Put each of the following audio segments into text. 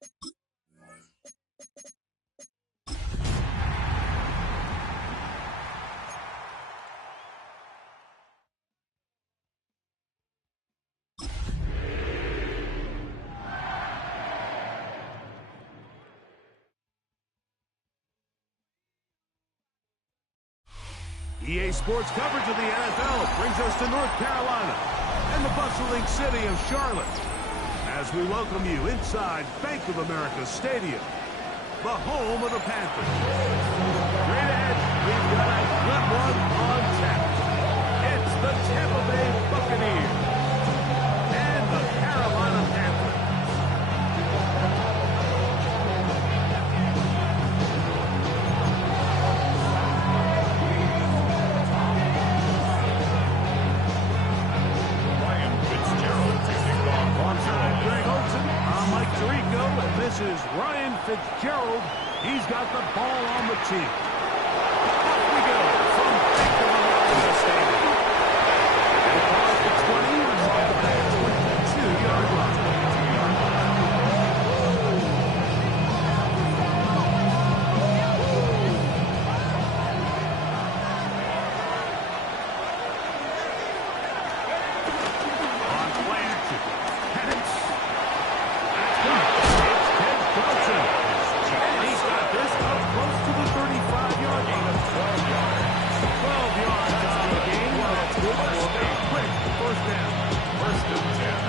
EA Sports coverage of the NFL brings us to North Carolina and the bustling city of Charlotte as we welcome you inside Bank of America Stadium, the home of the Panthers. Straight ahead, we've got a good one on tap. It's the Tampa Bay Buccaneers and the Carolina Panthers. This is Ryan Fitzgerald. He's got the ball on the tee. Off we go from Bank of America Stadium. And across the 20, followed by a 22-yard line. On play action. Penix.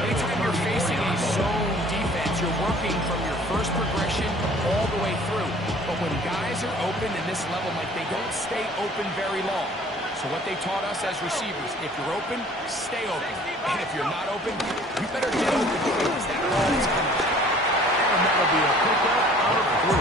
Anytime you're facing a zone defense, you're working from your first progression all the way through. But when guys are open in this level, like, they don't stay open very long. So what they taught us as receivers, if you're open, stay open. And if you're not open, you better get open because that ball is coming. And that'll be a pickup of 3.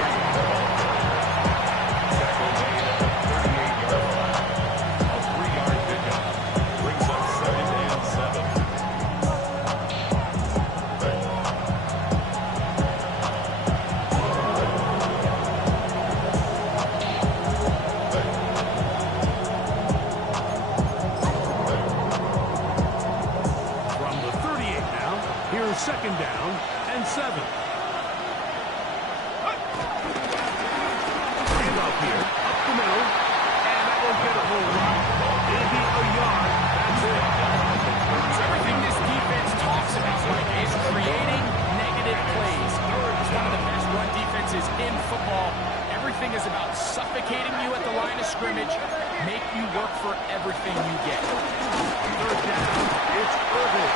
Second down and 7. Hand off here, up the middle, and that will get a whole lot. Maybe a yard. That's it. So everything this defense talks about, like, is creating negative plays. It's one of the best run defenses in football. Everything is about suffocating you at the line of scrimmage, make you work for everything you get. Third down, it's Irvin.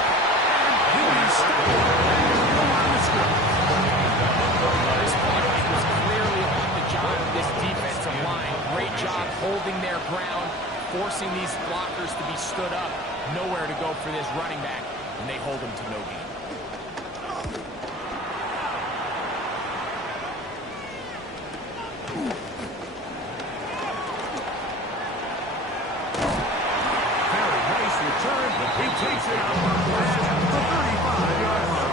This play was clearly about the job of this defensive line. Great job holding their ground, forcing these blockers to be stood up. Nowhere to go for this running back, and they hold him to no gain. Very nice return. He takes it out on the 35-yard line.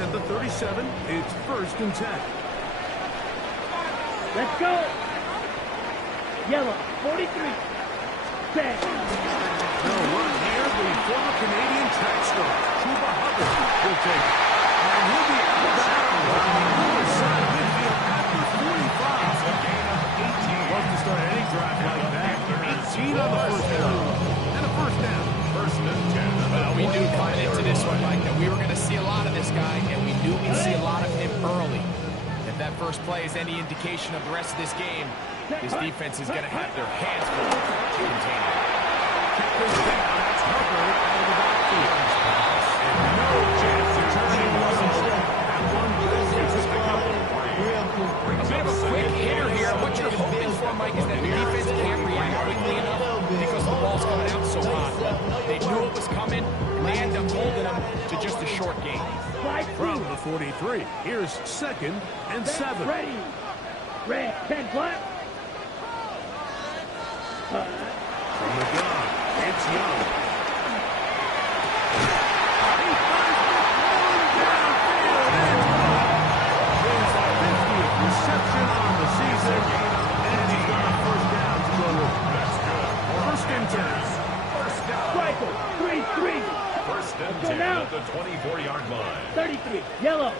At the 37, it's 1st and 10. Let's go. Yellow, 43. 10. They'll run here. The former Canadian track star, Chuba Hubbard, will take it. And he'll be out of bounds on the other side of midfield at the 45. A gain of 18. Love to start any drive like that. 18 on the first down. And a first down. 1st and 10. Well, we knew coming into this one, Mike, that we were going to see a lot of this guy, and we knew we'd see a lot of him early. If that first play is any indication of the rest of this game, this defense is going to have their hands full to contain it. Kept down. That's Hubbard out of the backfield. And no chance to turn him. That one is just a couple. A bit of a quick hitter here. What you're hoping for, Mike, is that the defense can't react quickly enough because the ball's coming out so hot. They knew it was coming, and they end up holding them to just a short game. From the 43, here's 2nd and 7. Ready. Red, 10 flat. From the gun, it's Young. He finds McCollum downfield. Yellow.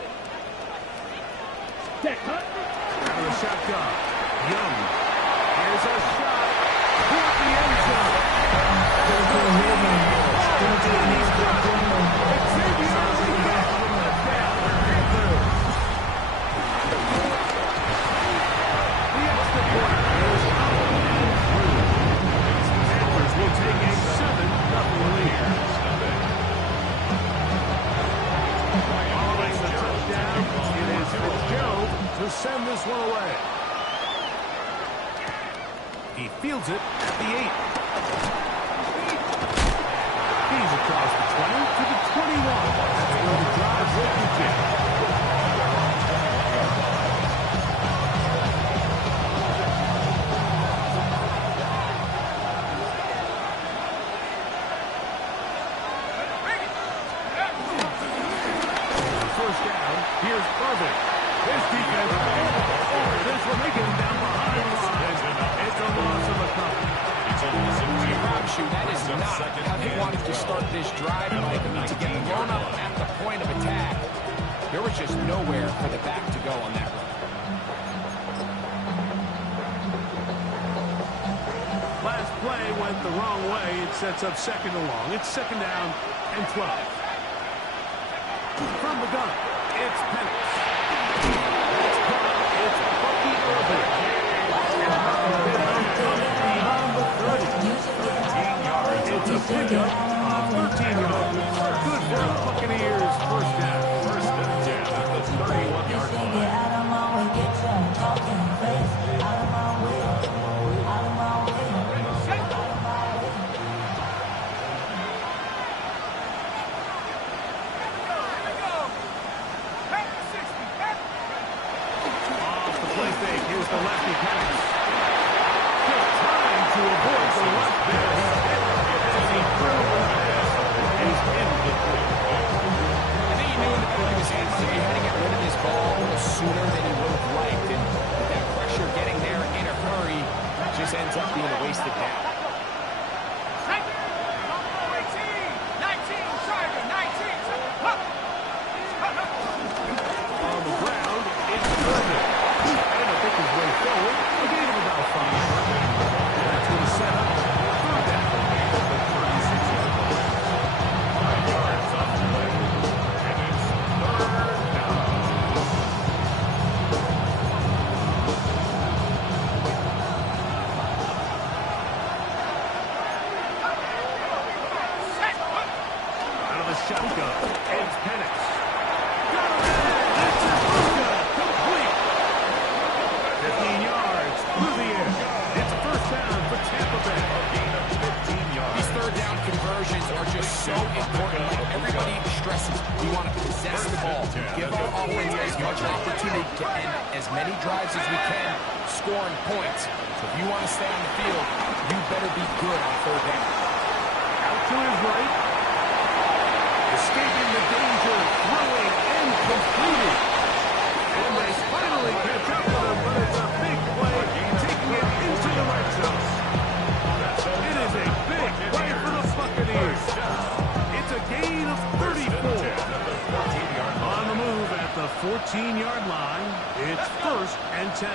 Set. Cut. Out of the shotgun. Young. Here's a shot. Toward the end zone. The extra point is up and through. Panthers will take a 7-0 lead. Following the touchdown, it is Fitzgerald to send this one away. He fields it at the 8. He's across the 20 to the 21. That's where the drive will begin. First down, here's Irvin. This defense over this one. They get him down behind the line. It's a loss of a couple. I promise you, that is not how they wanted to start this drive, Mike. I mean, to get blown up at the point of attack, there was just nowhere for the back to go on that run. Last play went the wrong way. It sets up second and long. It's second down and 12. From the gun, it's Penix. It's caught. It's Bucky Irvin. It's a pickup of 13 yards. Good for the Buccaneers. First down. First down at the 31-yard Off the play fake. Here's the lefty Penix. Just trying to avoid the left there. I think he knew in the back of his head he had to get rid of this ball a little sooner than he would have liked. And with that pressure getting there in a hurry, just ends up being a wasted down. On the ground, it's Irvin. And to pick his way forward, a gain of about 5. And that's going to set up third down. Out of the shotgun, it's Penix. Got him in. This is Luka. Complete. 15 yards through the air. It's first down for Tampa Bay. These third down conversions are just so important. Like everybody stresses, we want to possess the ball, give our offense as much opportunity to end as many drives as we can, scoring points. So if you want to stay on the field, you better be good on third down. Out to his right. Escaping the danger, throwing and completing. And they finally catch up with him, but it's a big play, taking it into the red zone. It is a big play for the Buccaneers. It's a gain of 34. On the move at the 14-yard line, it's first and 10.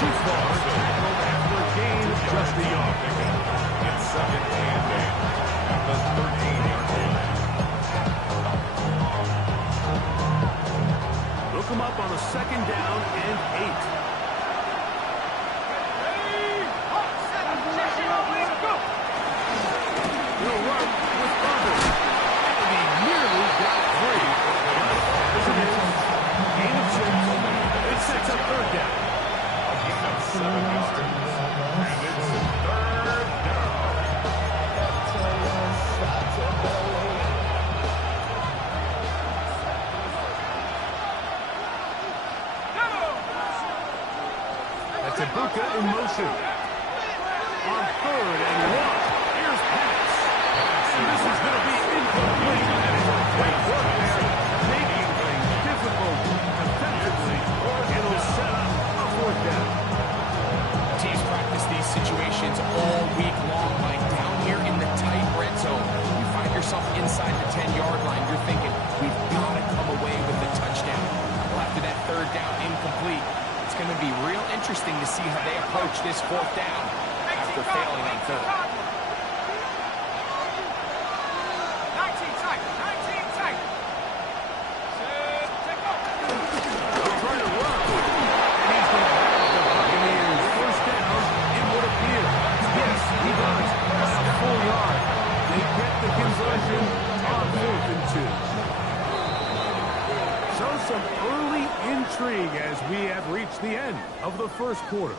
Too far, tackled after a gain of just a yard. It's second and 8 at the 13-yard line. Look him up on a second down and 8. He'll run with Irvin. And he nearly got free. As it is, gain of 6. It sets up third down. That's Ibuka in motion. On third and 1. Here's Penix. And this is going to be incomplete. That is a great work there. Making things difficult defensively for complete. It's going to be real interesting to see how they approach this fourth down after failing on third. 19 seconds. 19 seconds. They'll try to run. And he's going to have the Buccaneers first down, it would appear. Yes, he does. About a full yard. They get the conversion on 4th and 2. So some early intrigue as we have reached the end of the first quarter.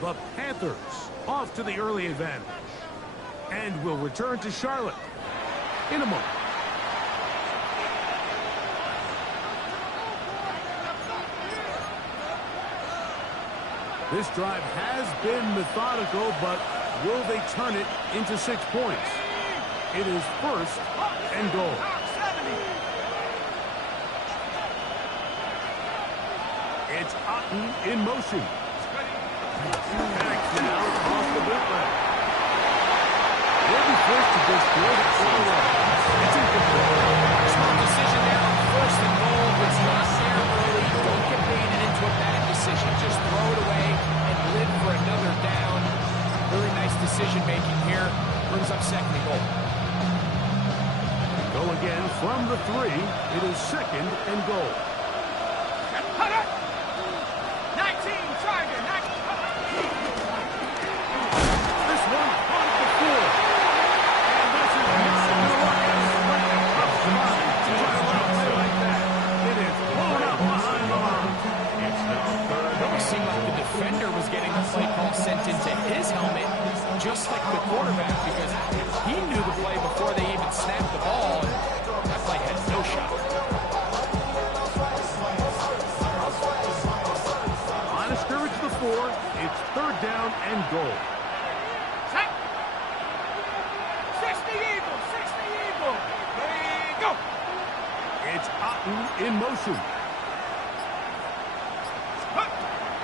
The Panthers off to the early advantage. And will return to Charlotte in a moment. This drive has been methodical, but will they turn it into 6 points? It is 1st and goal. It's Otten in motion. Panics now off the bootleg. They'll be forced to just throw the ball away. It's incomplete. Smart decision there on 1st and goal. It's not there early. Don't get baited into a bad decision. Just throw it away and live for another down. Really nice decision making here. Brings up 2nd and goal. Go again from the 3. It is 2nd and goal. Hunter! 19, Tiger, 19. This one on the 4. And this is not going to work. Tough spot to try to run a play like that. It is blown up behind the line. It's now 3rd. It almost seemed like the defender was getting the play call sent into his helmet, just like the quarterback, because he knew the play before they even snapped the ball, and that play had no shot. On a scrimmage to the 4, it's 3rd down and goal. Set. 60 Eagles, 60 Eagles. Ready, go. It's Otten in motion.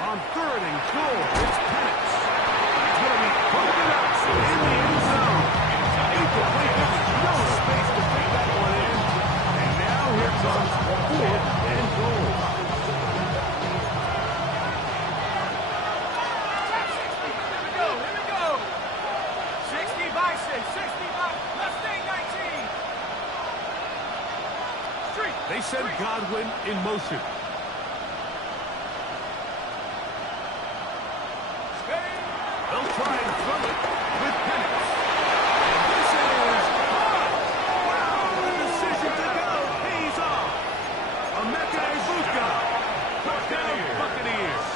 On 3rd and goal, it's Penix. He's going to be broken up in the end zone. Incomplete. No space to take that one in. And now here comes 4th and goal. Here we go, here we go. 60 by 6, 60 by, let's stay 19. Street. They send Godwin in motion. They'll try and throw it with Penix. And this is wow, the decision to go pays off. Emeka Egbuka. Touchdown Buccaneers.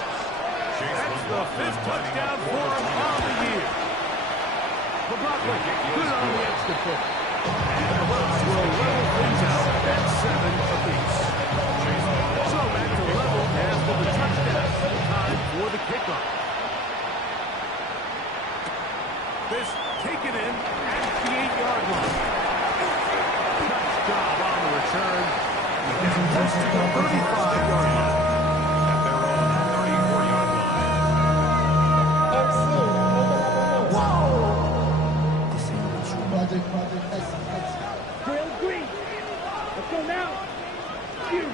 That's the 5th touchdown for him on the year. McLaughlin put it on the extra point. And the Bucs will level things out at 7 apiece. So back to level after the touchdown. Time for the kickoff. This taken in at the 8-yard line. Nice job on the return. He gets close to the 35-yard line. At their own 34-yard line. Whoa! Trail green. Let's go now. Shoot.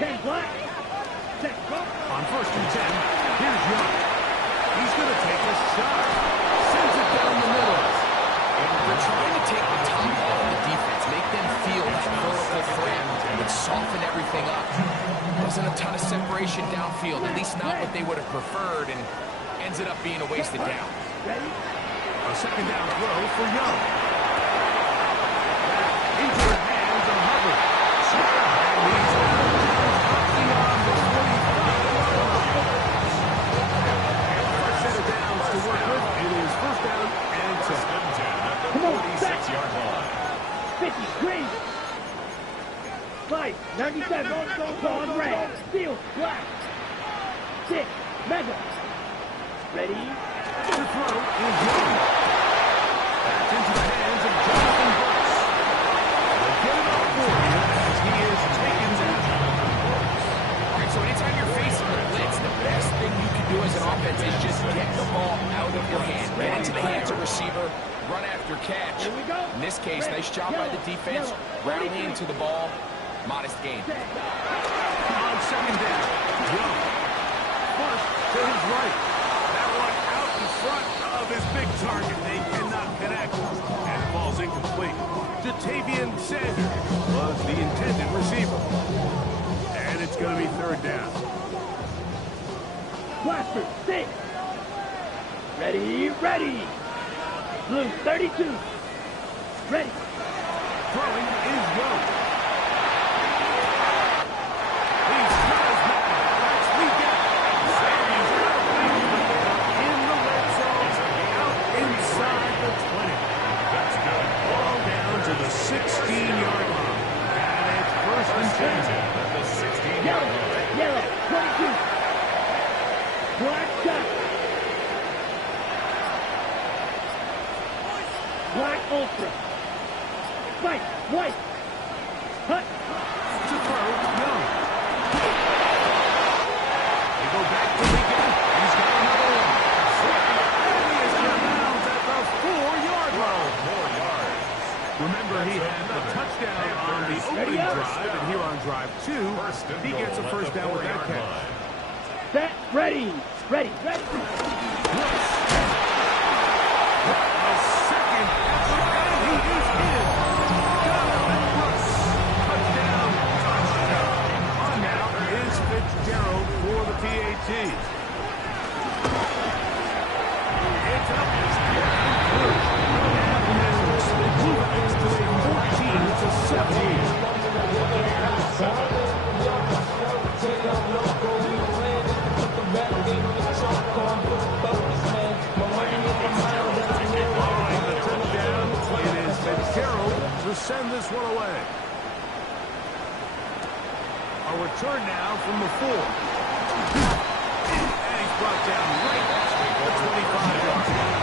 10 black. Set go. On 1st and 10, here's Young. He's going to take a shot. Sends it down the middle. They're trying to take the top off the defense, make them feel that vertical threat, and soften everything up. Wasn't a ton of separation downfield, at least not what they would have preferred, and ends it up being a wasted down. Ready? A 2nd down throw for Young. Into the hands of Hubbard. And he's out of bounds beyond the 45-yard line. And first set of downs to work with. It is 1st down and 10. Come on, 46-yard line. 50 green. 5, 97 on red. Steel, black. 6, mega. Ready? The throw is Young. Back into the hands of Jonathan Bucs. They'll get it up for him as he is taken down. All right, so anytime you're facing a blitz, the best thing you can do as an offense is just get the ball out of your hand. Get into the hands of receiver, run after catch. Here we go. In this case, nice job by the defense, rallying to the ball. Modest gain. On 2nd down, Young. right. That one out in front of his big target. They cannot connect. And the ball's incomplete. Jatavian Sanders was the intended receiver. And it's going to be third down. Blaster, 6. Ready, ready. Blue, 32. Ready. Throwing is Young. He's not as bad. Let's re-get it. Sanders in the red zone, out inside the 20. That's good. Ball down to the 16-yard line. And it's first and 10 at the 16-yard line. Yellow, 22. Black shot. Black ultra. White, white. Hut. To throw, Young. They go back to Lincoln. He's got another one. And he is out of bounds at the 4-yard line. 4 yards. Remember, he had a touchdown on the opening drive, and here on drive 2, he gets a first down with that catch. Set, ready. Ready, ready. Brooks. A second effort, and he is in. Jonathan Brooks. Touchdown. On now is Fitzgerald for the PAT. It's up. They move it to a 14-7 lead. Following the touchdown, it is Fitzgerald to send this one away. A return now from the 4. And he's brought down right at the 25-yard line.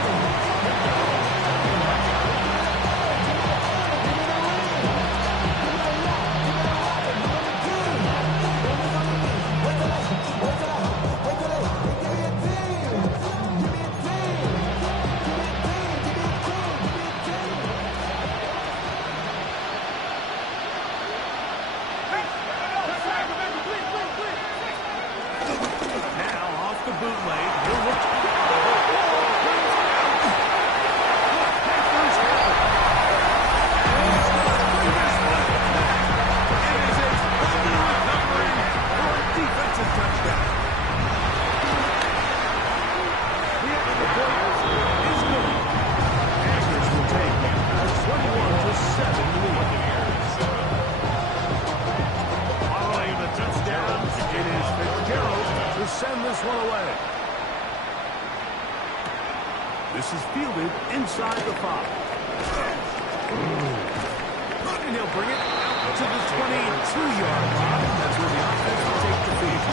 Bootleg. He'll look. Panthers have it. It is a fumble recovery for a defensive touchdown. The end of the quarter is good. Panthers will take a 21-7 lead. Following the touchdown, it is Fitzgerald to send this one away. This is fielded inside the 5. And he'll bring it out to the 22-yard line. That's where the offense will take the field.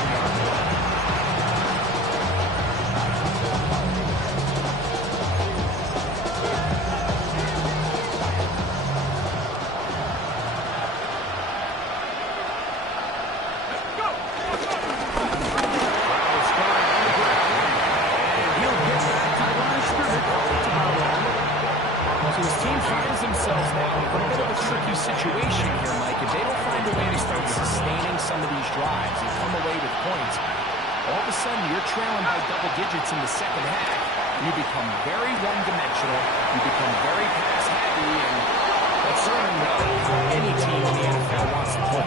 Situation here, Mike. If they don't find a way to start sustaining some of these drives and come away with points, all of a sudden you're trailing by double digits in the second half. You become very one-dimensional. You become very pass-heavy, and that's certainly not how any team in the NFL wants to play.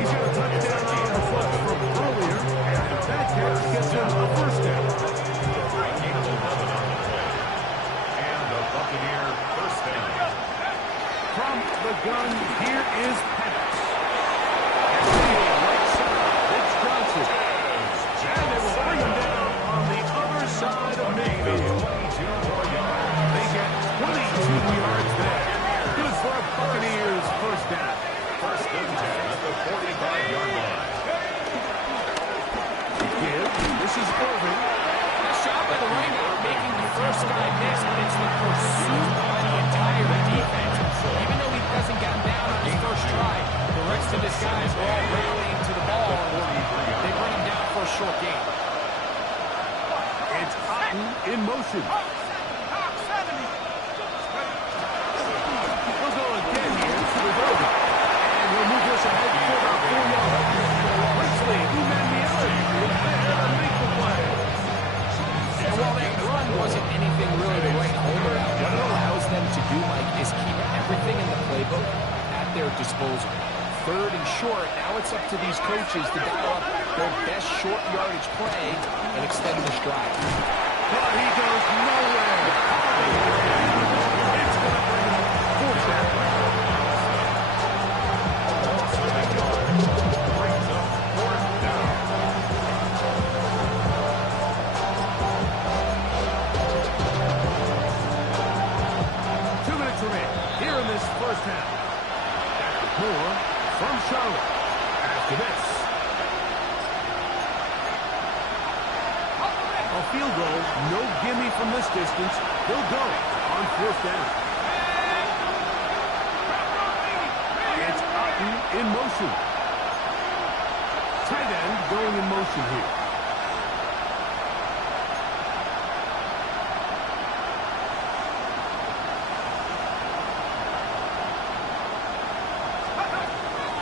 He's got a touchdown on the foot from earlier, and that catch gets him a first down. And the Buccaneer first down. From the gun, here is Penix. Right side, it's Johnson. And they will bring him down on the other side of midfield. They get 22 yards there. Good for a Buccaneers first down. First and 10 at the 45-yard line. This is Irving. Nice job by the running back making the first guy miss, but it's the pursuit by the entire defense. Even though he doesn't get him down on his first try, the rest of his guys are all rallying to the ball. They bring him down for a short gain. It's Otten in motion. He'll go again here with Irving. And he'll move this ahead for about 4 yards. Risley, Emmanuel, will there to make the play. their disposal. Third and short, now it's up to these coaches to dial up their best short yardage play and extend this drive. But he goes nowhere. It's going to bring up fourth down. Brings up fourth down. 2 minutes remain here in this first half. More from Charlotte after this. A field goal, no gimme from this distance. He'll go on fourth down. It's Otten in motion. Tight end going in motion here.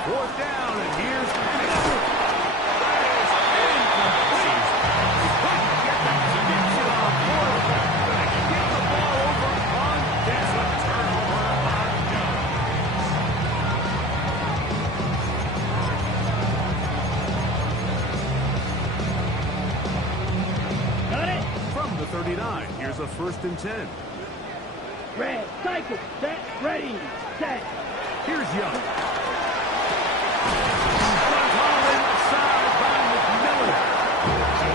Fourth down, and here's Penix. Incomplete. He couldn't get that connection on fourth. But he can get the ball over on down. Turnover on downs. Got it? From the 39, here's a 1st and 10. Red, cycle, set, ready, set. Here's Young. Side by McMillan.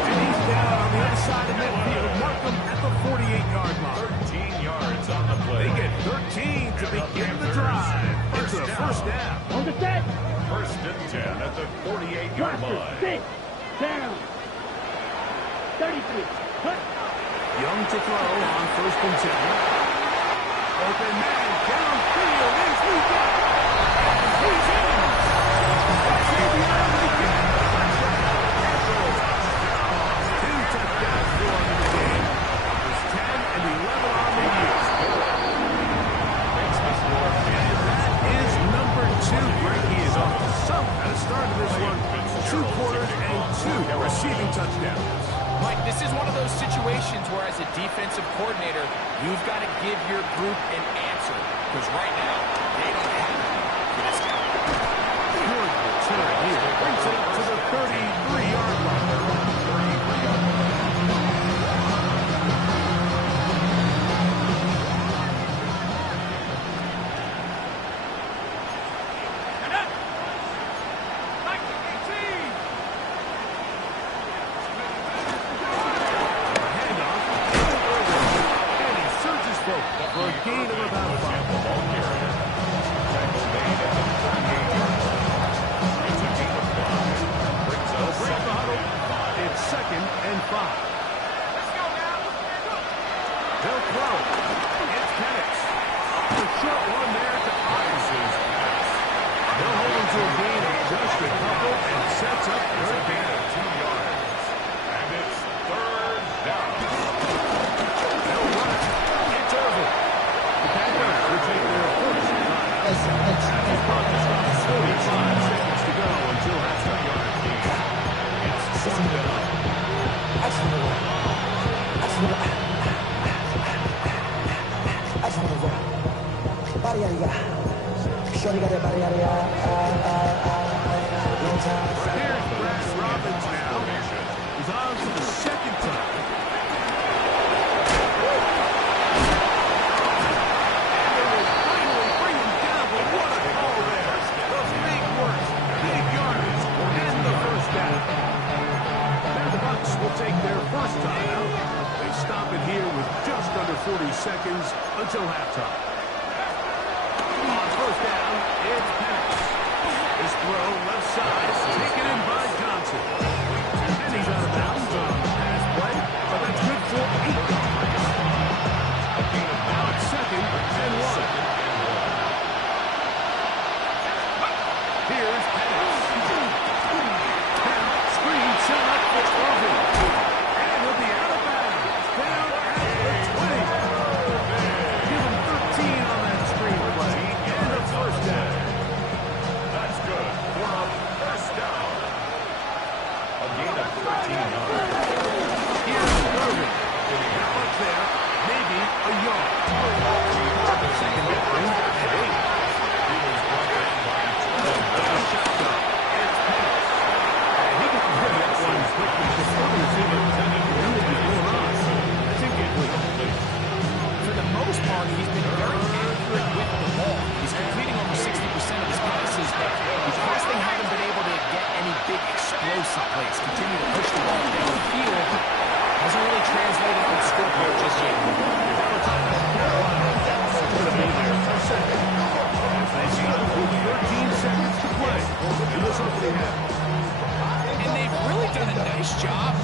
And he's down on the inside of midfield. Mark him at the 48-yard line. 13 yards on the play. They get 13 to begin the drive. It's a first down. On the set. 1st and 10 at the 48-yard Roster, line. 6, down. 33, cut. Young to throw on 1st and 10. Open man downfield. Is he got it? He's in. Receiving touchdowns. Mike, this is one of those situations where as a defensive coordinator, you've got to give your group an answer. Because right now, they don't have it for this guy. Good return here. Brings it to the 33-yard line. 33-yard line. For a gain of about 5. It's 2nd and 5. Let's go now. They'll throw. It's Penix. The short one there to Otten. They'll hold him to a gain of just a couple and sets up third down. 2 yards. And it's 3rd down. They'll run it. It's over. The Panthers will take their first timeout. 45 seconds to go until halftime. It's 1 down. Here's Brad Robbins now. He's on for the 2nd time. And they will finally bring him down, but what a call there. Those big works, big yardage, and the first down. Now the Bucs will take their first timeout. They stop it here with just under 40 seconds until halftime. On first down, it's Penix. This throw left side, taken in by Johnson. And he's out of bounds on the pass play, but that's good for 8 yards. Now it's 2nd and 1. Here's Penix. Screen set up for Irvin. And he'll be out of bounds. Down at the 20. Give him 13 on that screen play. And a first down. That's good for a first down. A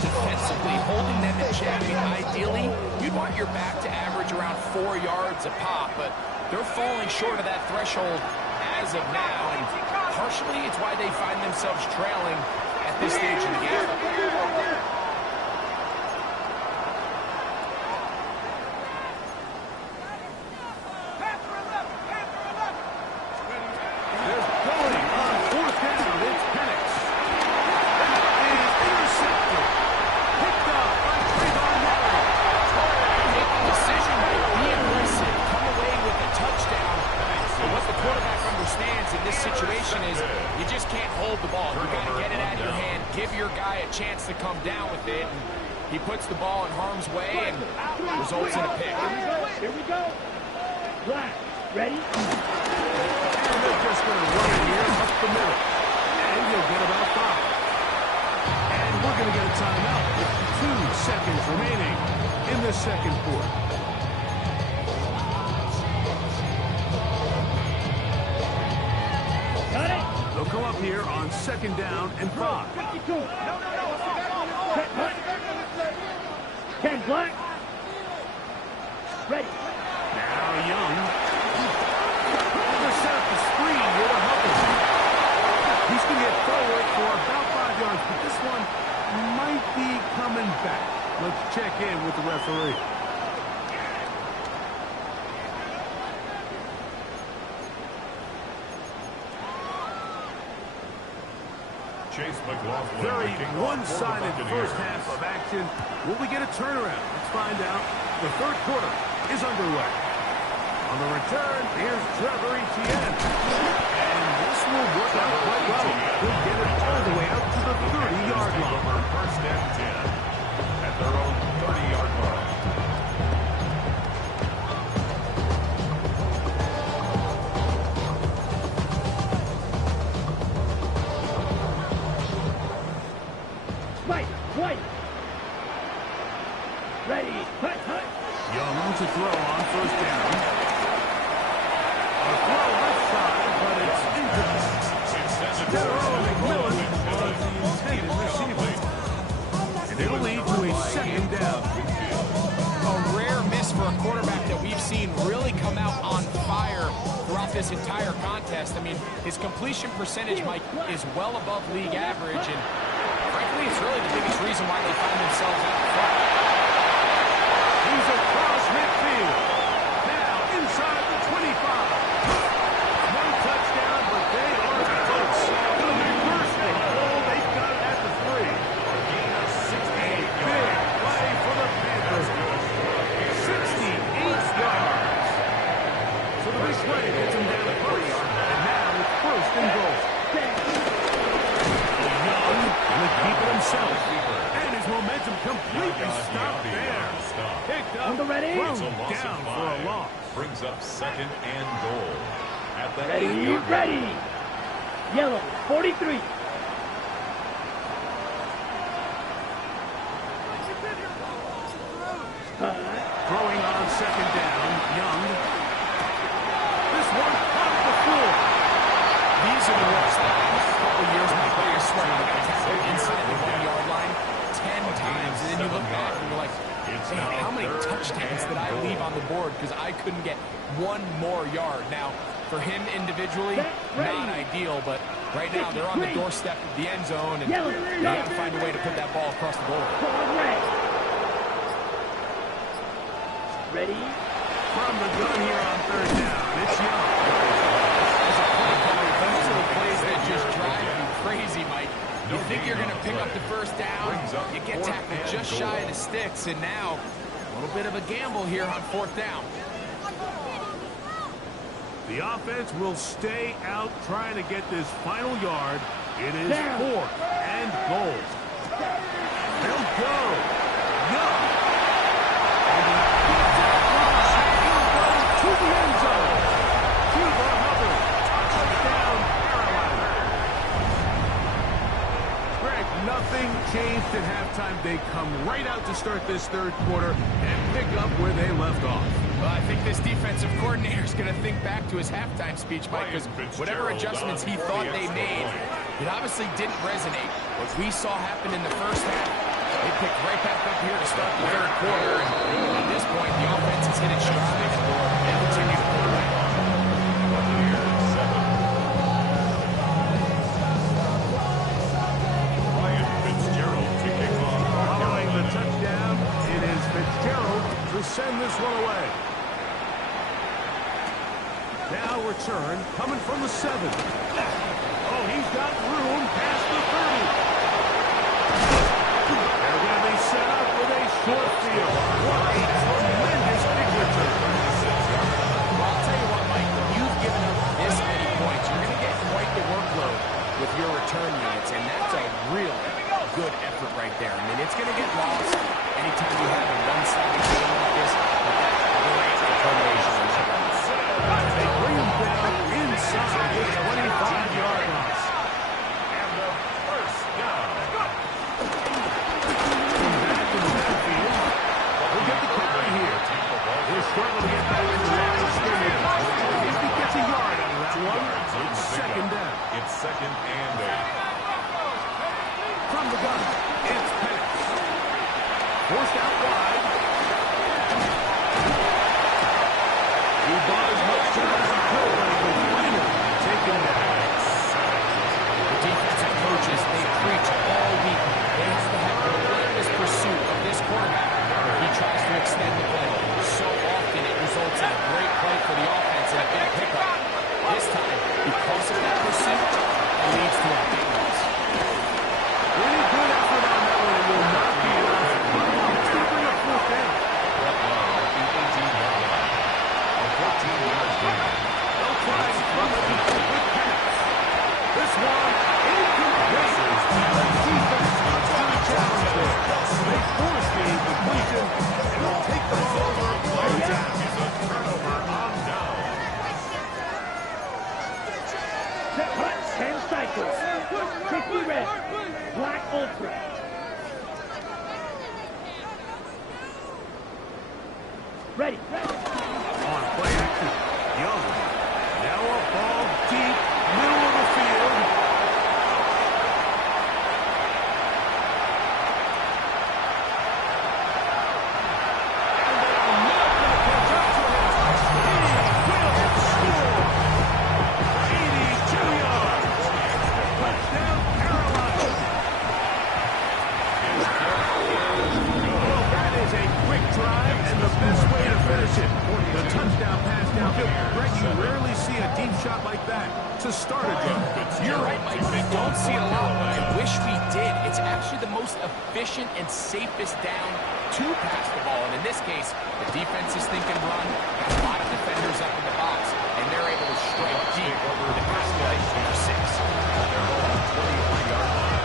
defensively, holding them in check. I mean, ideally, you'd want your back to average around 4 yards a pop, but they're falling short of that threshold as of now, and partially it's why they find themselves trailing at this stage in the game. There's going on 4th down. It's Penix. That is intercepted. Picked up by Trayvon Martin. Make the decision to be aggressive, come away with a touchdown. But what the quarterback understands in this situation is you just can't hold the ball. You got to get it out of your hand, give your guy a chance to come down with it. And he puts the ball in harm's way and results in a pick. Here we go. Black, ready? And they're just going to run it here up the middle. And you'll get about 5. And we're going to get a timeout with 2 seconds remaining in the second quarter. Got it? They'll come up here on 2nd down and 5. 52. Ken Black. Ready. Now Young. They're set up the screen here to Hubbard. He's going to get forward for about 5 yards, but this one might be coming back. Let's check in with the referee. Chase McLaughlin. Very making off for the one-sided Buccaneers. first half of action. Will we get a turnaround? Let's find out. The third quarter is underway. On the return, here's Trevor Etienne. And this will work out quite well. He'll get it all the way out to the 30-yard line. First and 10 at their own 30-yard line. White. Ready. Hut. Young to throw on first down. A throw left side, but it's incomplete. Terrell McMillan was the intended receiver. And it'll lead to a 2nd down. A rare miss for a quarterback that we've seen really come out on fire throughout this entire contest. I mean, his completion percentage, Mike, is well above league average, and frankly, it's really the biggest reason why they find themselves out front. He's across midfield. Now inside the 25. No touchdown, but they are close. The first and goal, they've got it at the 3. A big play for the Panthers. 68 yards. So the big play gets him down to first. And now it's 1st and goal. Young will keep it himself. And his momentum completely stopped there. Picked up, On the ready. thrown It's a loss of down for 5. a loss. Brings up 2nd and goal at the Ready. 8-yard line. Ready. Yellow. 43. Throwing on 2nd down, Young. This one off the floor. These are the worst. The last couple of years, my players swear I got tackled inside the 1-yard line 10 times, and then you look back and you're like, man, how many touchdowns did I leave on the board because I couldn't get 1 more yard? Now, for him individually, not ideal, but right now they're on the doorstep of the end zone, and they got to find a way to put that ball across the goal. Ready. From the gun here on 3rd down, it's Young. As a play caller, those are the plays that just drive you crazy, Mike. You think you're going to pick up the first down, you get tackled just shy of the sticks, and now a little bit of a gamble here on 4th down. The offense will stay out trying to get this final yard. It is 4th and goal. They'll go. Young. And he gets it across. He'll go to the end zone. Cuba Hubbard. Touchdown, Carolina. Greg, nothing changed at halftime. They come right out to start this 3rd quarter and pick up where they left off. Well, I think this defensive coordinator is going to think back to his halftime speech, Mike, because whatever adjustments he thought they made, it obviously didn't resonate. What we saw happen in the first half They picked right back up here to start the third quarter. And at this point, the offense has hit its stride and will continue to pull away. Following the touchdown, it is Fitzgerald to send this one away. Now return, coming from the 7. Oh, he's got room past the 30. They're going to be set up with a short field. What a tremendous big return. Well, I'll tell you what, Mike, when you've given up this many points, you're going to get quite the workload with your return units, and that's a real good effort right there. I mean, it's going to get lost anytime you have a one-sided game like this, but that's great determination. They bring him down inside the 25-yard line. And the first down. Back in the backfield. We'll get the carry here. He'll struggle to get back to the line of scrimmage. If he gets a yard out of that one, it's second down. It's 2nd and 8. From the gun, it's Penix. Forced out wide. He bought as much time as he could, but he was finally taken down. The defensive coaches, they preach all week. They have to have a relentless pursuit of this quarterback. He tries to extend the play. So often it results in a great play for the offense and a big pickup. This time, because of that pursuit, it leads to a big loss. Really good effort on that one, and will not be enough. It's going to bring up 4th down. They'll try and run the defense with Penix. This one, incomplete. The defense wants to challenge there. They force the incompletion, and will take the ball over on down. It's a turnover on down. Set hut, 10 cycles. 50 red. Black Ultra. Ready. On play action, Young. Now a ball deep, middle of the field. And they are not going to catch up to him. He will score. 82 yards. Touchdown, Carolina. Well, that is a quick drive and the best way to finish it. The touchdown pass downfield. Greg, you rarely see a deep shot like that to start a drive. You're right, Mike. We don't see it a lot, but I wish we did. It's actually the most efficient and safest down to pass the ball. And in this case, the defense is thinking run, got a lot of defenders up in the box, and they're able to strike deep over the pass play for 6. They're on 23-yard line.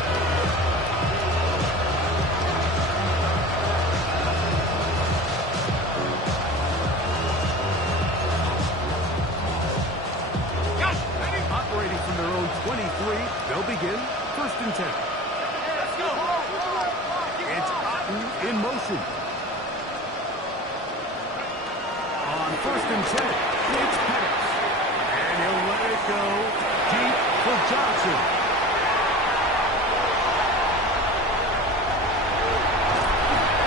Operating from their own 23, they'll begin 1st and 10. Let's go. It's Otten in motion. On 1st and 10, it's Penix. And he'll let it go deep for Johnson.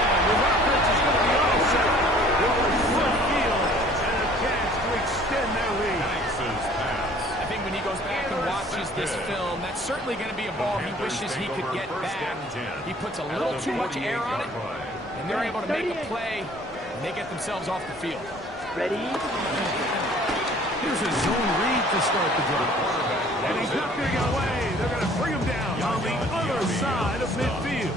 And the offense is going to be all set up with a front field and a chance to extend their lead. Penix's pass. I think when he goes back and watches this film, that's certainly going to be a ball he wishes he could get back. He puts a little too much air on it, and they're able to make a play, and they get themselves off the field. Ready. Here's a zone read to start the drive. And he's not going to get away. They're going to bring him down on the other side of midfield.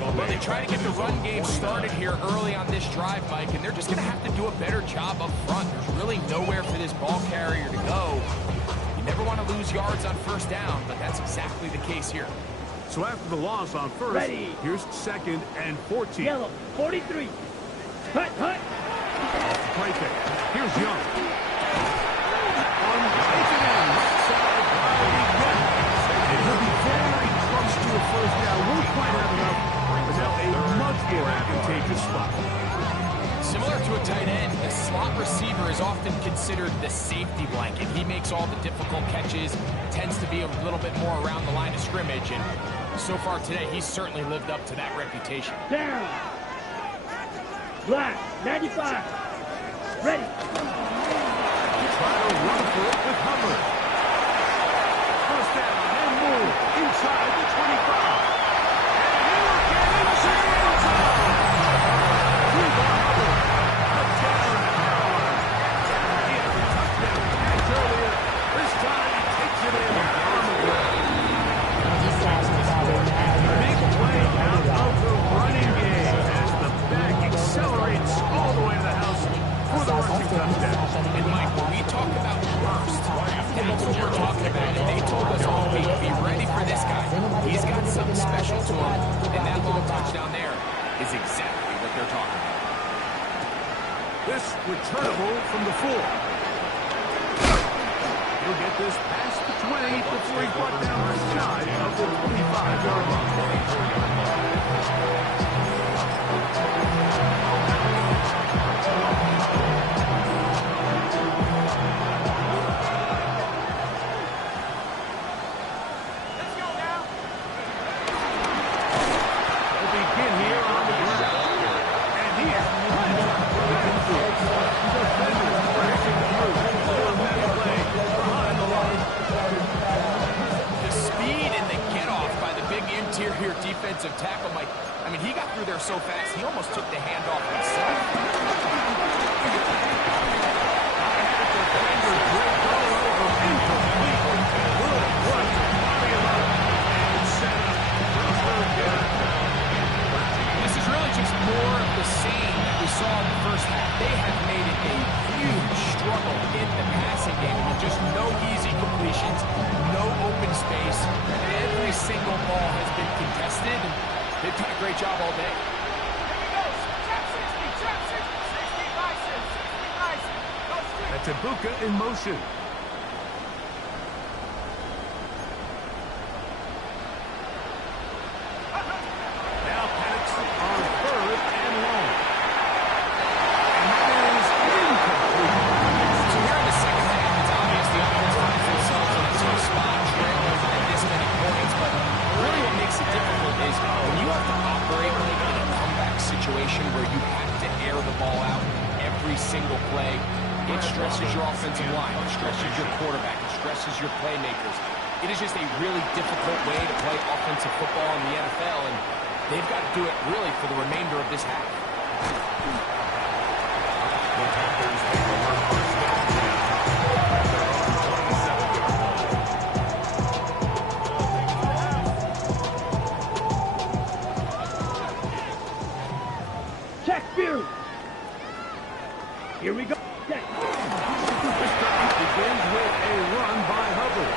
Well, they try to get the run game started here early on this drive, Mike, and they're just going to have to do a better job up front. There's really nowhere for this ball carrier to go. You never want to lose yards on 1st down, but that's exactly the case here. So after the loss on 1st, Ready. here's 2nd and 14. Yellow, 43. Hut, hut. Play pick. Here's Young. On taken in. Side by Young. And he'll be very close to a 1st down. Won't quite have enough. But now a much more advantageous spot. Similar to a tight end, the slot receiver is often considered the safety blanket. He makes all the difficult catches, tends to be a little bit more around the line of scrimmage, and So far today, he's certainly lived up to that reputation. Down. Black, 95. Ready. Try to run for it with Hubbard. First down and move inside the 25. And he will get into the end zone. Rebound Hubbard. Touchdown Carolina. He had the touchdown catch earlier. This time he takes it in on the ground. Big play out of the running game as the back accelerates all the way to the house for the rushing touchdown. And Mike, when we talk about burst, that's what we're talking about. And they told us all week, be ready for this guy. He's got something special to him. And that long touchdown there is exactly what they're talking about. This returnable from the 4. He'll get this past the 20 before he's brought down shy of the 25-yard line. Let's go now. We'll begin here on the ground. And he is defenders crashing through on that play behind the line. The speed and the get-off by the big interior defensive tackle, Mike. I mean, he got through there so fast, he almost took the handoff himself. This is really just more of the same that we saw in the first half. They have made it a huge struggle in the passing game with just no easy completions, no open space. Every single ball has been contested, and they've done a great job all day. Here we go. Trap 60. Trap 60. 60 bison. 60 bison. Go straight. That's Ibuka in motion. Now Penix on 3rd and long. And that is incomplete. So here in the second half, it's obvious the offense finds themselves in a tough spot, trailing by this many points, but really what makes it difficult is when you have to operate in a comeback situation where you have to air the ball out every single play, it stresses your offensive line, it stresses your quarterback, it stresses your playmakers. It is just a really difficult way to play offensive football in the NFL, and they've got to do it really for the remainder of this half. The Panthers make the work first down at their own 27-yard line. Check Fury. Here we go. Set. This drive begins with a run by Hubbard.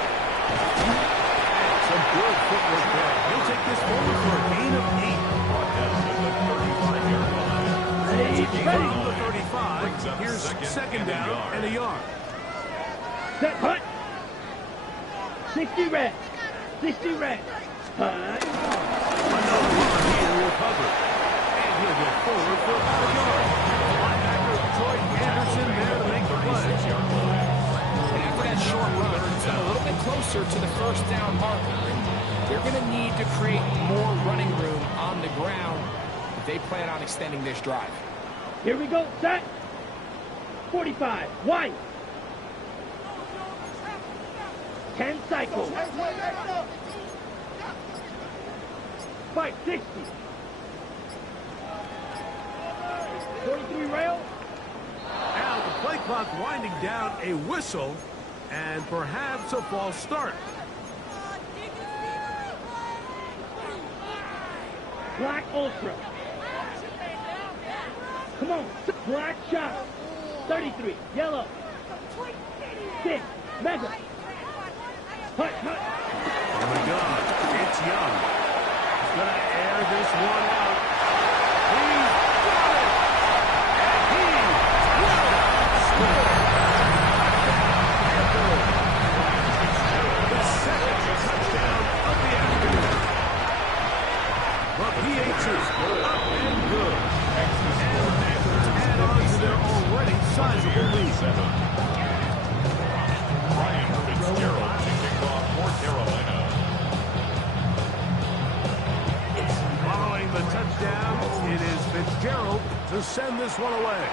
Some good footwork there. He'll take this forward for a gain of 8. Brought down at the 35-yard line. Ready. Ready. From the 35, here's second down and a yard. Set. Hut. 60 red. 60 red. Hut. Another run here with Hubbard. And he'll get forward for about a yard. Linebacker Troy Anderson there to make the play. And after that short run, it's a little bit closer to the first down marker. And they're going to need to create more running room on the ground if they plan on extending this drive. Here we go. Set. 45. White. 10 cycles. Fight 60. 43 rail. Now the play clock winding down, a whistle and perhaps a false start. Black Ultra. Come on. Black shot. 33. Yellow. 6. Mega. Hut, hut. Oh my God, it's Young. He's going to air this one out. He's got it. And he will score. The second touchdown of the afternoon. The PHs up and good. And the Panthers add on to their already sizable lead. Ryan Fitzgerald to kick off for Carolina. touchdown. It is Fitzgerald to send this one away.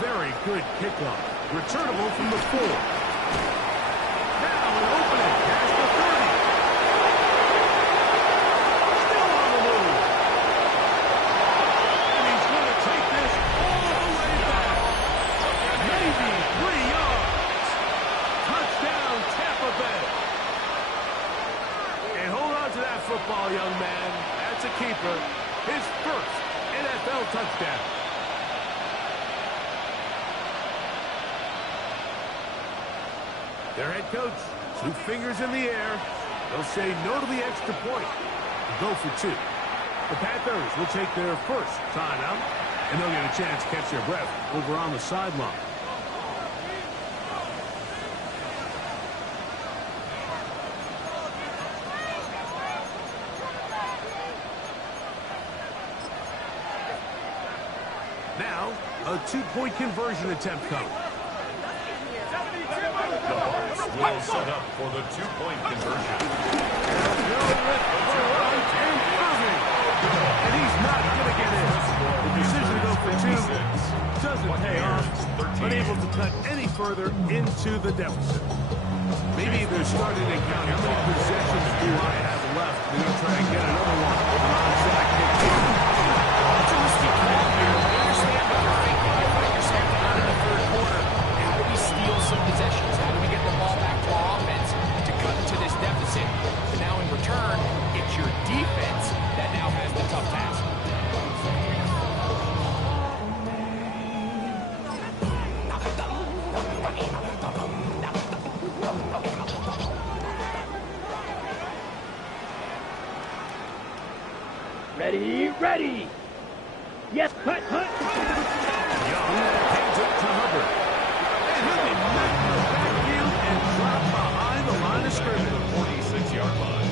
Very good kickoff. Returnable from the 4. Now an opening past the 30. Still on the move. And he's going to take this all the way back. Maybe 3 yards. Touchdown, Tampa Bay. And hold on to that football, young man. That's a keeper. His first NFL touchdown. Their head coach, 2 fingers in the air. They'll say no to the extra point. Go for 2. The Panthers will take their first timeout, and they'll get a chance to catch their breath over on the sideline. Now, a 2-point conversion attempt coming. The Bucs will set up for the 2-point conversion. And he's not going to get in. The decision to go for 2 doesn't pay off. Unable to cut any further into the deficit. Maybe they're starting to count how many possessions do I have left. They're going to try and get another one. An onside kick. It's a risky call here. I understand what you're thinking. You find yourself down in the 3rd quarter. How do we steal some possessions? How do we get the ball back to our offense to cut into this deficit? But now in return, it's your defense that now has the tough task. Ready, ready. Yes, cut. Young hands it to Hubbard. And he'll be met in the backfield and dropped behind the line of scrimmage. The 46-yard line.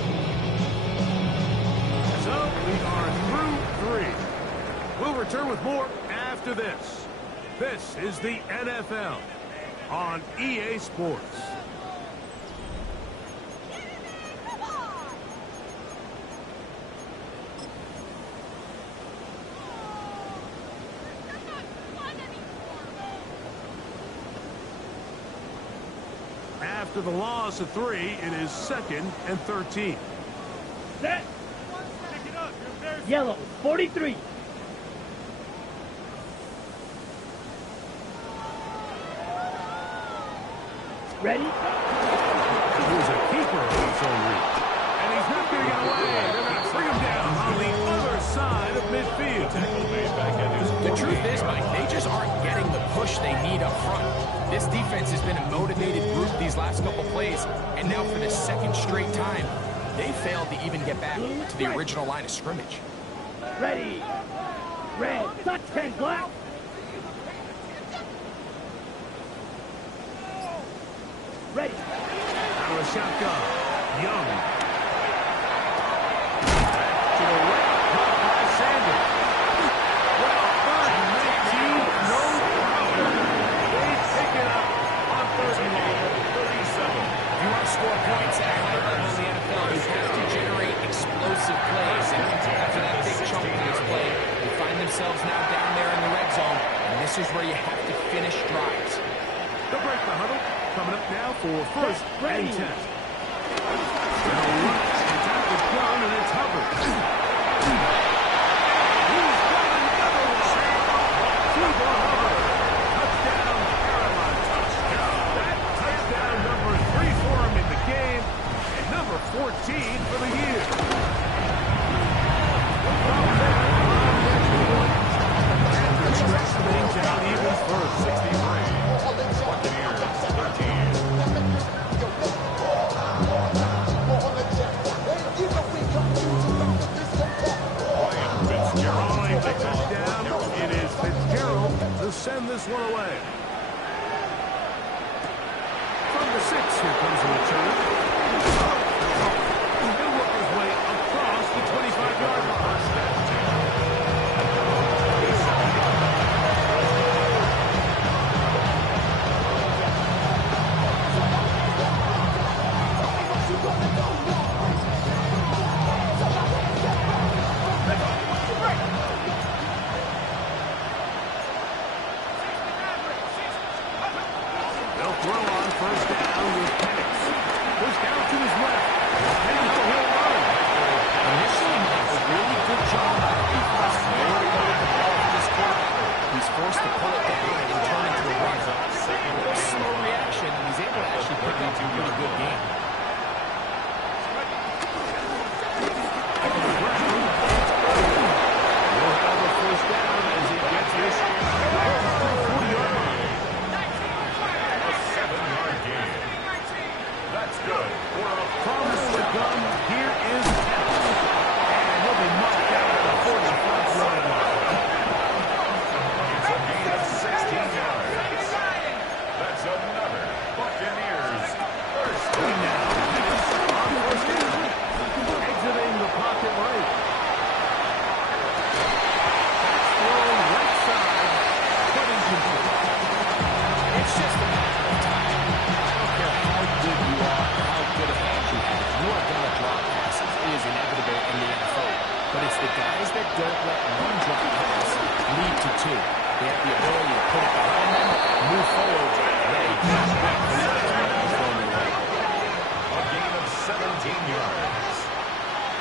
So we are through 3. We'll return with more after this. This is the NFL on EA Sports. After the loss of 3, it is 2nd and 13. Set. Yellow, 43. Ready? There's a keeper on his own reach. And he's not going to get away. They're going to bring him down on the other side of midfield. The truth is, Mike, they just aren't getting the push they need up front. This defense has been a motivated group these last couple plays, and now for the 2nd straight time, they failed to even get back to the original line of scrimmage. Ready. Red. Touch 10 black. Ready. Out of the shotgun. Young. To the right. Caught by Sanders. Well, 3rd and 19. No problem. They pick it up on 3rd and long. 37. If you want to score points at a high level in the NFL, you have to generate explosive plays. And after that big chunk pass play, they find themselves now down there in the red zone, and this is where you have to finish drives. They'll break the huddle. Coming up now for 1st and 10. Now attack is done, and it's Hubbard. He's got another one. 2 for Hubbard. Touchdown, Carolina. Touchdown. That touchdown number 3 for him in the game, and number 14 for the year. And stretch things out even further. 63. Buccaneers 13. Fitzgerald takes us down. It is Fitzgerald to send this one away. From the 6, here comes the return. He'll work his way across the 25-yard line. but it's the guys that don't let one drop pass lead to two. They have the ability to put it behind them, move forward, ready to catch back the next time thrown their way. A gain of 17 yards.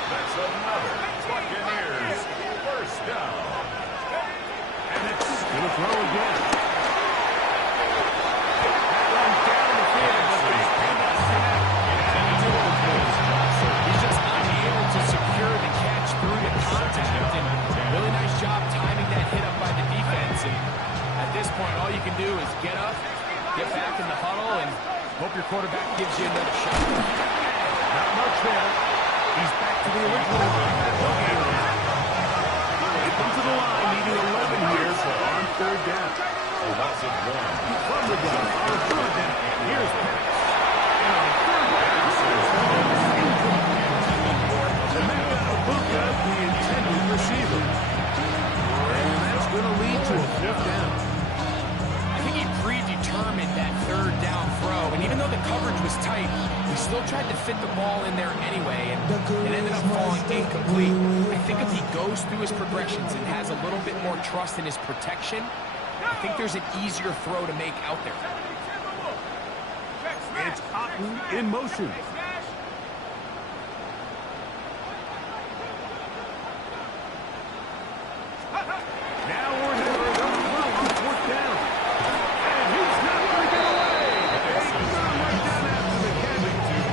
That's another Buccaneers first down. And it's going to throw again. He's just unable to secure the catch through the contact, and really nice job timing that hit up by the defense. And at this point, all you can do is get up, get back in the huddle, and hope your quarterback gives you another shot. Not much there. He's back to the original line. They come to the line, needing 11 here on third down. A loss of 1. From the gun on third down. Here's Pass. And on third down, the Bucs, the intended receiver. And that's going to lead to a fourth down. I think he predetermined that third down throw, and even though the coverage was tight, he still tried to fit the ball in there anyway, and it ended up falling incomplete. I think if he goes through his progressions and has a little bit more trust in his protection, I think there's an easier throw to make out there. It's Otten in motion. Now we're here. On fourth down. And he's not going to get away. He's going right down after the catch.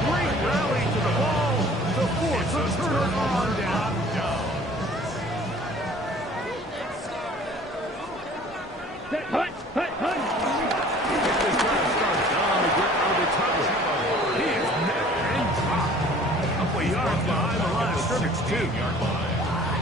Great rally to the ball to force a turnover on down. Hut, hut, hut. This drive starts on the ground. It's Hubbard. He is met and dropped. A couple of yards behind the line of scrimmage, too.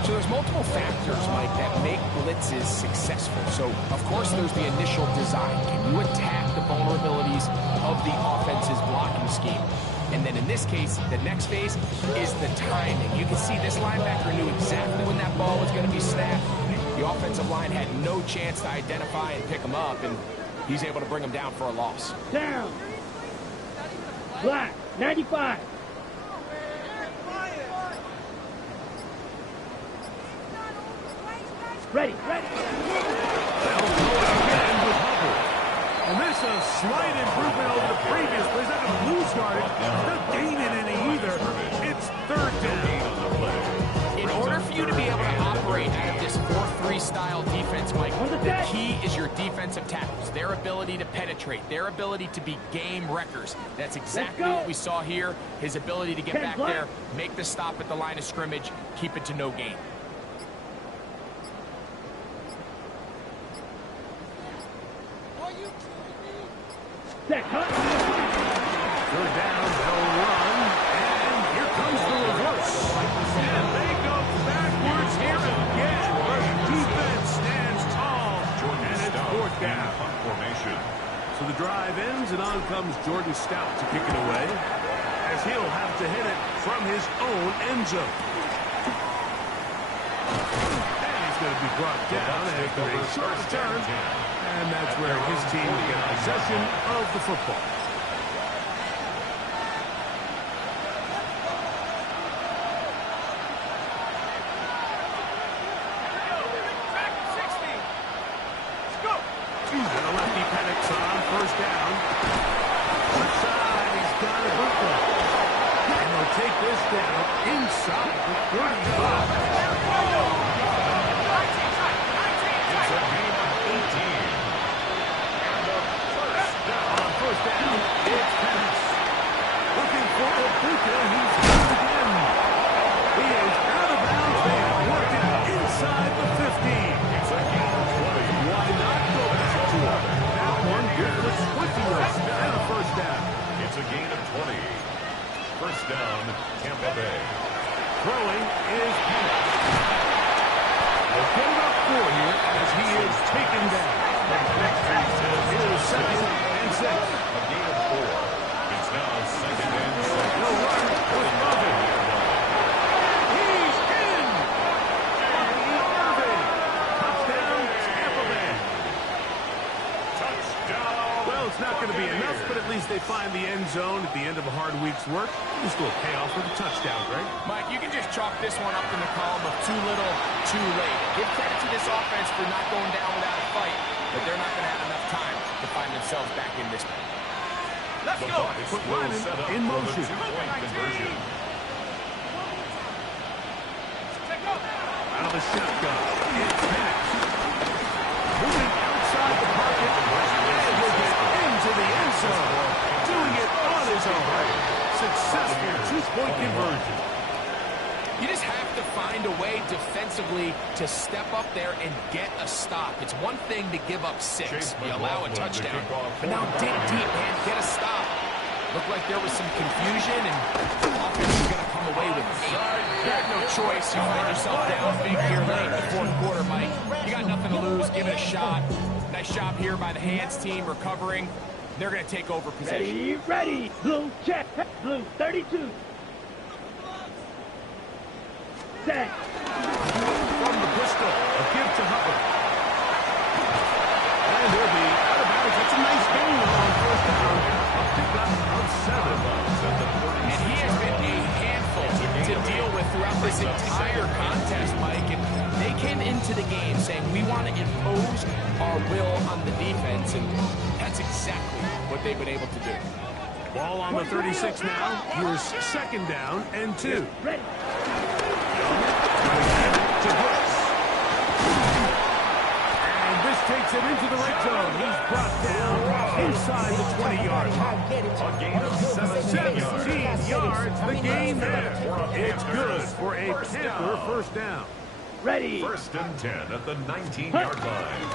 So there's multiple factors, Mike, that make blitzes successful. So, of course, there's the initial design. Can you attack the vulnerabilities of the offense's blocking scheme? And then in this case, the next phase is the timing. You can see this linebacker knew exactly when that ball was going to be snapped. The offensive line had no chance to identify and pick him up, and he's able to bring him down for a loss. Down. Black, 95. Ready, ready. They'll throw it again with Hubbard. And this is a slight improvement over the previous play. He's not going to lose yardage. He's not gaining any either. It's third down. In order for you to be able to operate out of this 4-3 style defense, Mike, the key is your defensive tackles, their ability to penetrate, their ability to be game wreckers. That's exactly what we saw here, his ability to get back there, make the stop at the line of scrimmage, keep it to no gain. Set, hut. Third down, they'll run, and here comes the reverse. And they go backwards here again. The defense stands tall, and it's fourth down. Formation. So the drive ends, and on comes Jordan Stout to kick it away, as he'll have to hit it from his own end zone. And he's going to be brought down after a short return. And that's where his team will get possession of the football. And a lefty panics on first down. Left side, he's got a bootleg. And they'll take this down inside the 35. It's a gain of 18. First down as they find the end zone at the end of a hard week's work. This will pay off with a touchdown, Greg. Mike, you can just chalk this one up in the column of too little, too late. Give credit to this offense for not going down without a fight, but they're not going to have enough time to find themselves back in this one. Let's go. Put Lyman in motion. Out of the shotgun. It's Penix. Moving outside the pocket. And will get into the end zone. Doing it on his own. Successful two-point conversion. You just have to find a way defensively to step up there and get a stop. It's one thing to give up 6. You allow a touchdown. But now dig deep, man. Get a stop. Looked like there was some confusion, and the offense is going to come away with 8. You had no choice. You find yourself down big here late in the fourth quarter, Mike. You got nothing to lose. Give it a shot. Nice job here by the hands team recovering. They're going to take over possession. Ready. Blue check. Blue 32. Set. From the pistol, a give to Hubbard. And he'll be out of bounds. That's a nice gain on first down. A pickup of 7. And he has been a handful to deal with throughout this entire contest, Mike. And they came into the game saying, we want to impose our will on the defense. And that's exactly what they've been able to do. Ball on the 36 now. Here's second down and 2. Ready. To Bucs. And this takes it into the red zone. He's brought down inside the 20-yard line. A gain of 17 yards. 17 yards, the gain there. It's good for a Panther first down. Ready. First and 10 at the 19-yard line.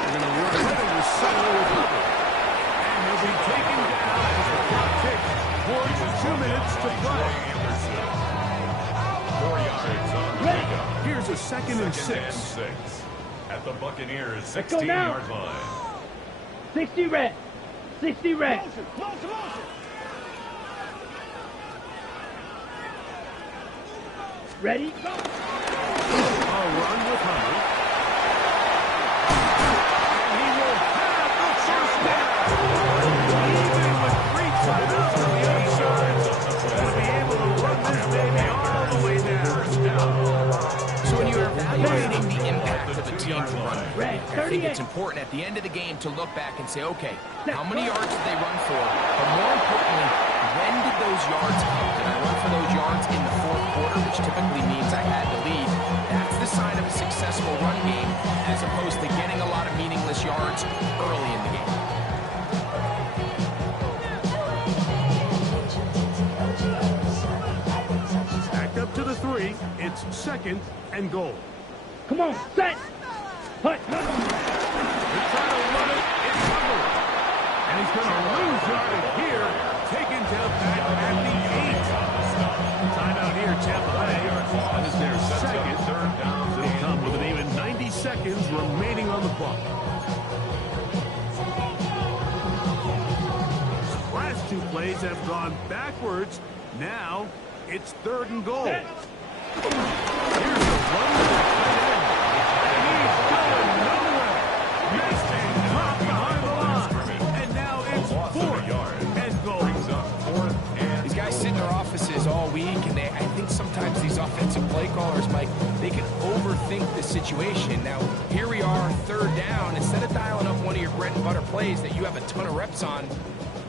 They're going to work with the center with Hubbard. And he'll be taken down as the clock ticks towards 2 minutes to play. 4 yards on the pickup. Here's a second and 6. At the Buccaneers' Let's go now. 16-yard line. 60 red. 60 red. Ready? Go. A run with Hubbard. And he will have the first down. Even with 3 timeouts on the other side, going to be able to run this baby all the way down. So when you're evaluating the impact of a team's run, Red, I think 38. it's important at the end of the game to look back and say, okay, how many yards did they run for? But more importantly, when did those yards come? Did I run for those yards in the fourth quarter, which typically means I had to lead? That's the sign of a successful run game, as opposed to getting a lot of meaningless yards early in the game. Back up to the 3. It's second and goal. Come on. Set. Hut. They're trying to run it. It's Hubbard. And he's going to lose yardage here. Taken down back at the 8. Timeout here, Tampa Bay. That is their second. They'll come with an even 90 seconds remaining on the clock. Last 2 plays have gone backwards. Now it's 3rd and goal. Here's a run with the tight end. And he's going nowhere. Missed and dropped behind the line. And now it's 4th and goal. These guys sit in their offices all week, and I think sometimes these offensive play callers, Mike, they can overthink the situation. Now, here we are, 3rd down. Instead of dialing up one of your bread and butter plays that you have a ton of reps on,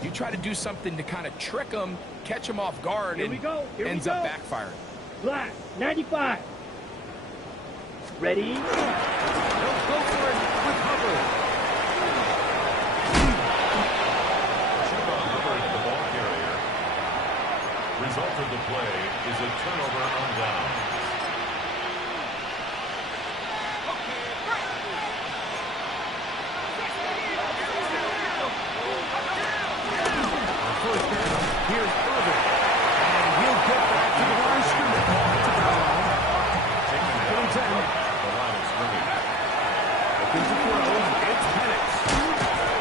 you try to do something to kind of trick them, catch them off guard, Here and we go. ends up backfiring. Black. 95. Ready? They'll go for it with Hubbard. Hubbard, the ball carrier. Result of the play is a turnover on down. First down. Here's Irvin. And he'll get back to the line of scrimmage. That's about all. Second and 10. The line is swimming. Looking to throw. It's Penix.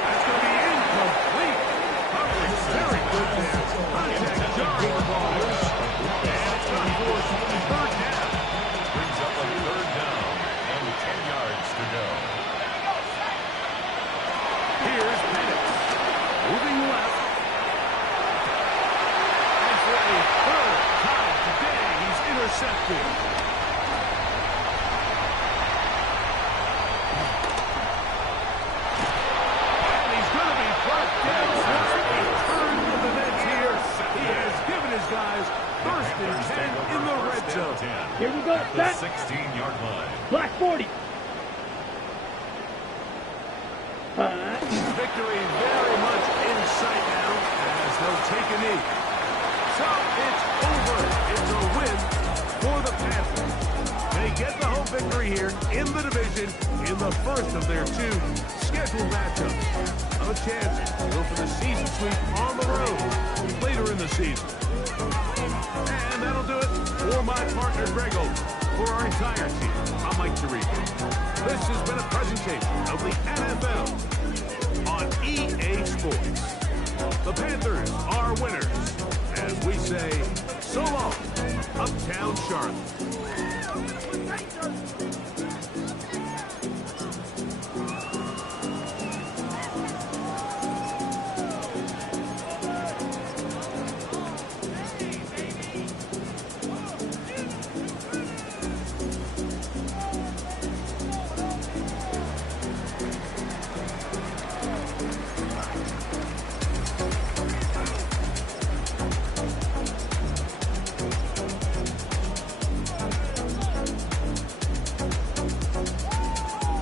That's going to be incomplete. Coverage very good there. Contact jarring the ball. And it's going to force 3rd down. 40-yard line. Black 40. Victory very much in sight now as they'll take a knee. So it's over. It's a win for the Panthers. They get the home victory here in the division in the first of their two scheduled matchups. A chance to go for the season sweep on the road later in the season. And that'll do it for my partner, Greg Oldham. For our entire team, I'm Mike Tirico. This has been a presentation of the NFL on EA Sports. The Panthers are winners. As we say, so long, Uptown Charlotte.